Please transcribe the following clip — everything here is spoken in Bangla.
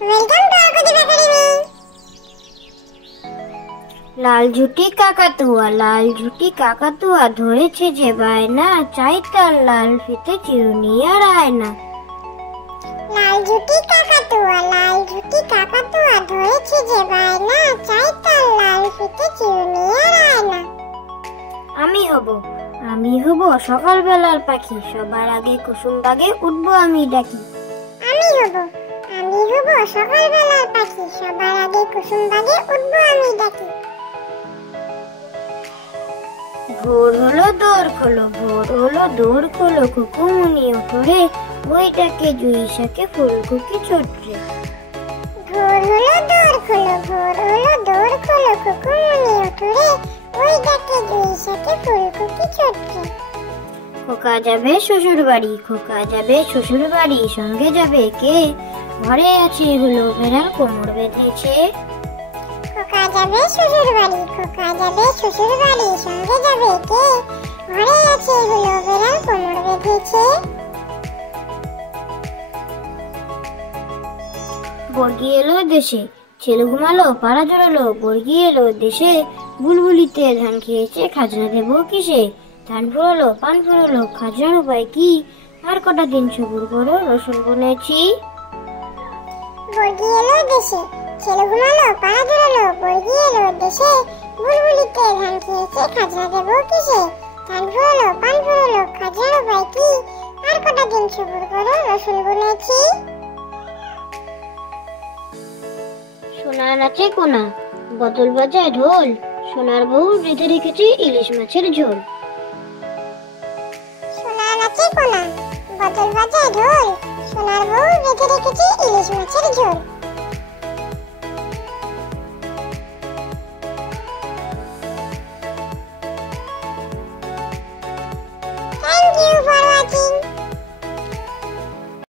Welcome to Arkadip academy. লাল ঝুটি কাকাতুয়া ধরেছে যে বায়না, চাই তার লাল ফিতে চিরুনি আর আয়না। লাল ঝুটি কাকাতুয়া ধরেছে যে বায়না, চাই তার লাল ফিতে চিরুনি আর আয়না। আমি হব সকালবেলার পাখি, সবার আগে কুসুম বাগে উঠবো আমি ডাকি। আমি হব সকালবেলার পাখি, সবার আগে কুসুম বাগে উঠবো আমি ডাকি। ভোর হলো দৌড় খোলো কুকুমুনি ওঠরে, বইটাকে জুই শাকে ফুলকুকি ছোটরে। ভোর হলো দৌড় খোলো কুকুমুনি ওঠরে, বইটাকে জুই শাকে ফুলকুকি ছোটরে। খোকা যাবে শ্বশুর বাড়ি, সঙ্গে যাবে কে? ঘরে আছে হলো বেড়াল কোমর বেঁধেছে। খোকা যাবে শ্বশুর বাড়ি, সঙ্গে যাবে কে? ঘরে আছে হলো বেড়াল কোমর বেঁধেছে। বর্গি এলো দেশে, ছেলে ঘুমালো পাড়া জড়ালো। বর্গি এলো দেশে, বুলবুলিতে ধান খেয়েছে, খাজনা দেবো কিসে? ধান ফুরলো পান ফুরলো, খাজনার উপায় কি? আর কটা দিন সবুর করো, রসুন বুনেছি। বর্গি এলো দেশে, ছেলে ঘুমালো পাড়া জড়ালো। বর্গি এলো দেশে, বুলবুলিতে ধান খেয়েছে, খাজনা দেবো কিসে? ধান ফুরলো পান ফুরলো, খাজনার উপায় কি? আর কটা দিন সবুর করো, রসুন বুনেছি। সোনার নাচে কোনা, বদল বাজায় ঢোল, সোনার বউ বেঁধে রেখেছে ইলিশ মাছের ঝোল। সোনার নাচে কোনা, বদল বাজায় ঢোল, সোনার বউ বেঁধে রেখেছে ইলিশ মাছের ঝোল।